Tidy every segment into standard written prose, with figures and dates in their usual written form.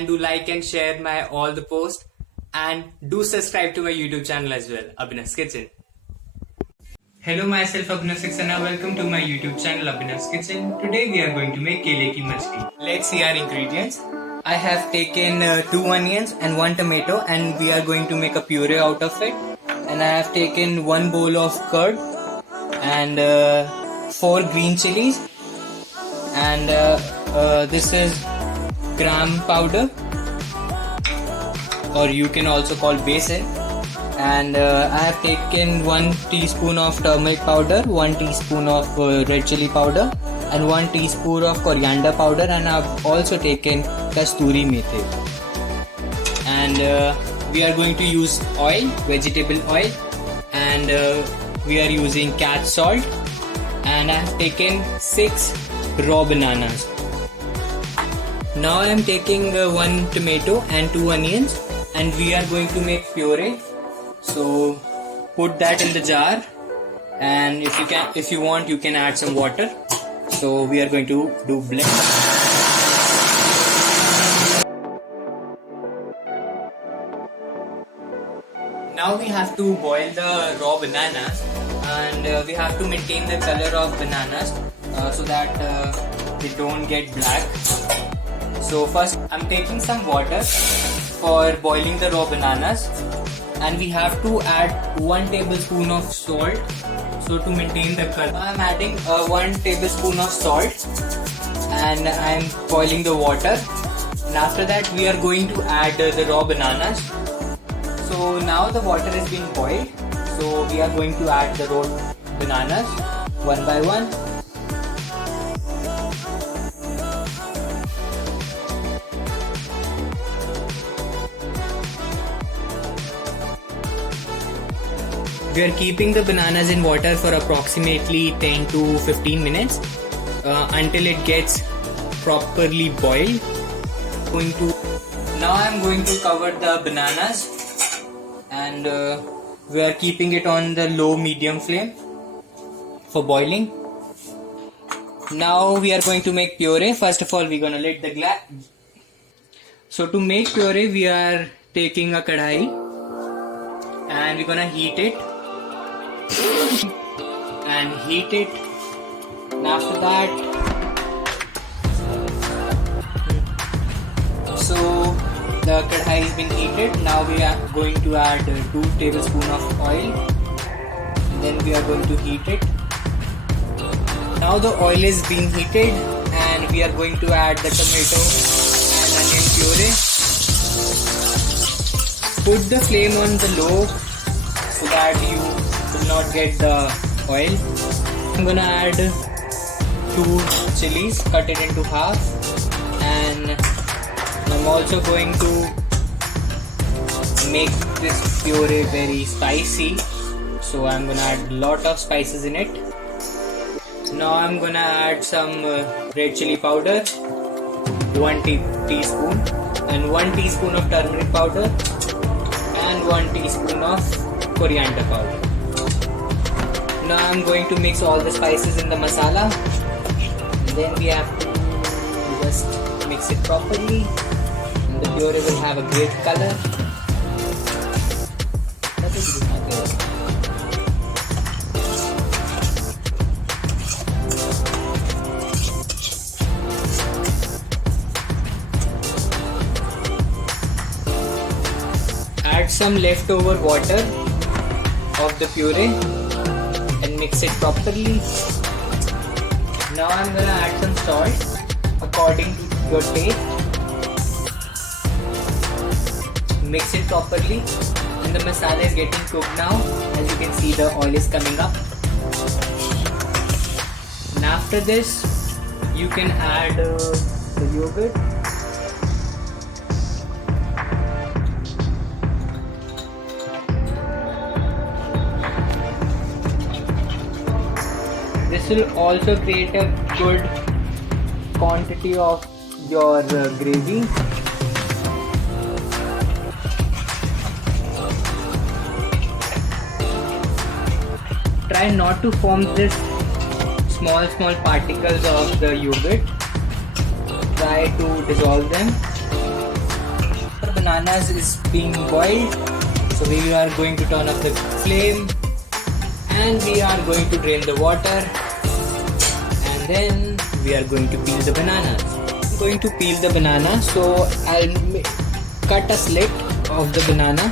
and do like and share my all the posts, and do subscribe to my YouTube channel as well, Abhinav's Kitchen. Hello, myself Abhinav and welcome to my YouTube channel Abhinav's Kitchen. Today we are going to make Kele Ki Machli. Let's see our ingredients. I have taken 2 onions and 1 tomato, and we are going to make a puree out of it. And I have taken 1 bowl of curd and 4 green chilies, and this is gram powder, or you can also call besan. And I have taken 1 teaspoon of turmeric powder, 1 teaspoon of red chili powder, and 1 teaspoon of coriander powder, and I have also taken kasoori methi. And we are going to use oil, vegetable oil, and we are using cat salt, and I have taken 6 raw bananas. Now I am taking 1 tomato and 2 onions, and we are going to make puree. So put that in the jar, and if you want, you can add some water. So we are going to do blend. Now we have to boil the raw bananas, and we have to maintain the color of bananas so that they don't get black. So first I'm taking some water for boiling the raw bananas, and we have to add 1 tablespoon of salt, so to maintain the color. I'm adding 1 tablespoon of salt, and I'm boiling the water, and after that we are going to add the raw bananas. So now the water is being boiled, so we are going to add the raw bananas one by one. We are keeping the bananas in water for approximately 10 to 15 minutes until it gets properly boiled. Now I am going to cover the bananas, and we are keeping it on the low medium flame for boiling. Now we are going to make puree. First of all, we are going to let the glass. So to make puree, we are taking a kadhai, and we're gonna heat it. And heat it, and after that, so the kadhai has been heated. Now we are going to add 2 tablespoons of oil, and then we are going to heat it. Now the oil is being heated, and we are going to add the tomato and onion puree. Put the flame on the low so that you will not get the oil. I'm gonna add 2 chilies, cut it into half, and I'm also going to make this puree very spicy, so I'm gonna add a lot of spices in it. Now I'm gonna add some red chili powder, 1 teaspoon, and 1 teaspoon of turmeric powder, and 1 teaspoon of coriander powder. Now I'm going to mix all the spices in the masala, and then we have to just mix it properly, and the puree will have a great color. Add some leftover water of the puree and mix it properly. Now I'm gonna add some salt according to your taste. Mix it properly, and the masala is getting cooked now. As you can see, the oil is coming up. And after this, you can add the yogurt. This will also create a good quantity of your gravy. Try not to form this small particles of the yogurt. Try to dissolve them. bananas is being boiled. So we are going to turn up the flame and we are going to drain the water, and then we are going to peel the bananas. I'm going to peel the banana, so I'll cut a slit of the banana.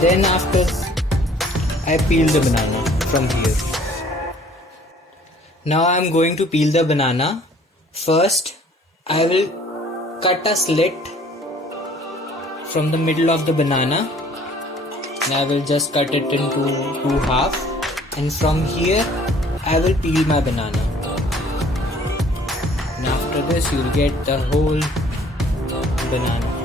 Then after I peel the banana from here. Now I'm going to peel the banana. First I will cut a slit from the middle of the banana, and I will just cut it into two half, and from here I will peel my banana, and after this you will get the whole banana.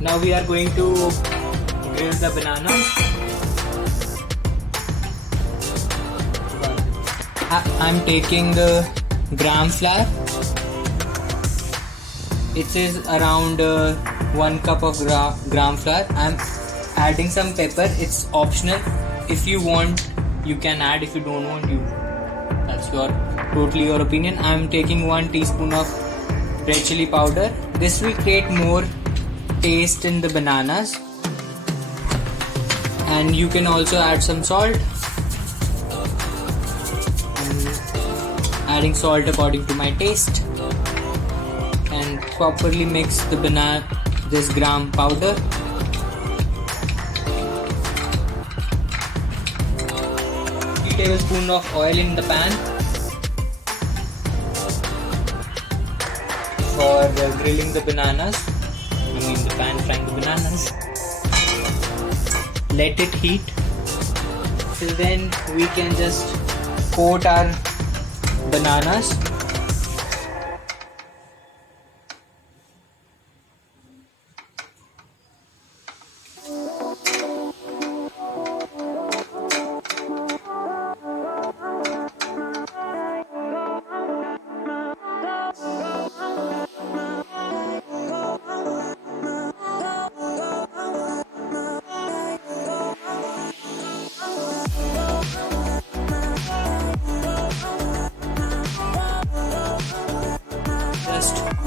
Now we are going to grill the bananas. I'm taking gram flour. It is around 1 cup of gram flour. I'm adding some pepper. It's optional. If you want, you can add. If you don't want, that's totally your opinion. I'm taking 1 teaspoon of red chili powder. This will create more taste in the bananas, and you can also add some salt. Adding salt according to my taste, and properly mix this gram powder. Tablespoon of oil in the pan for grilling the bananas. The pan frying the bananas. Let it heat. Till then we can just coat our bananas.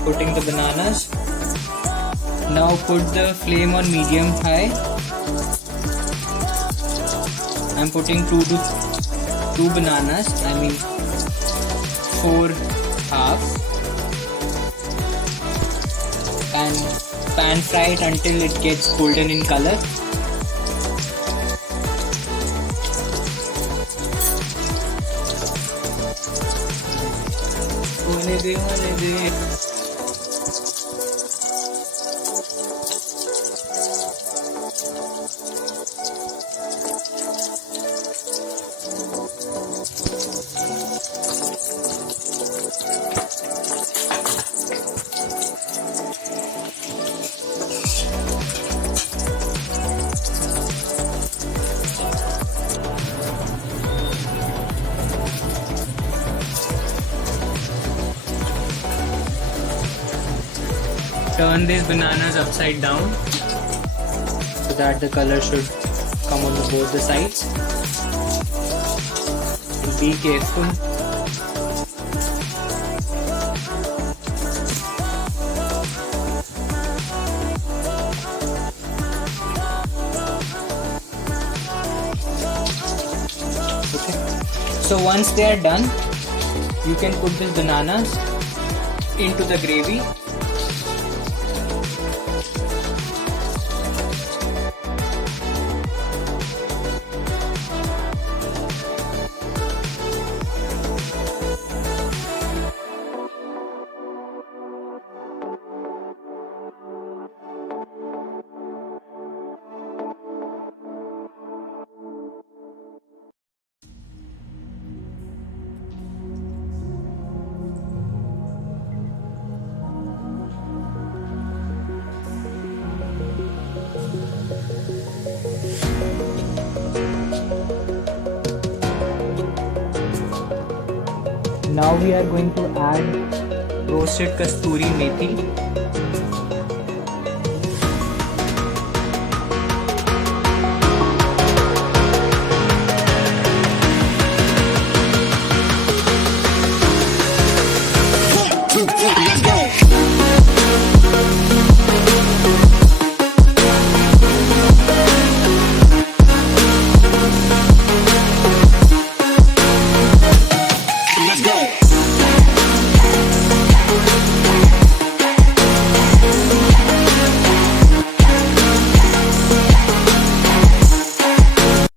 Putting the bananas. Now put the flame on medium high. I'm putting two bananas, 4 halves, and pan fry it until it gets golden in color. Turn these bananas upside down so that the color should come on both the sides. Be careful. So once they are done, you can put these bananas into the gravy. Now we are going to add roasted kasoori methi.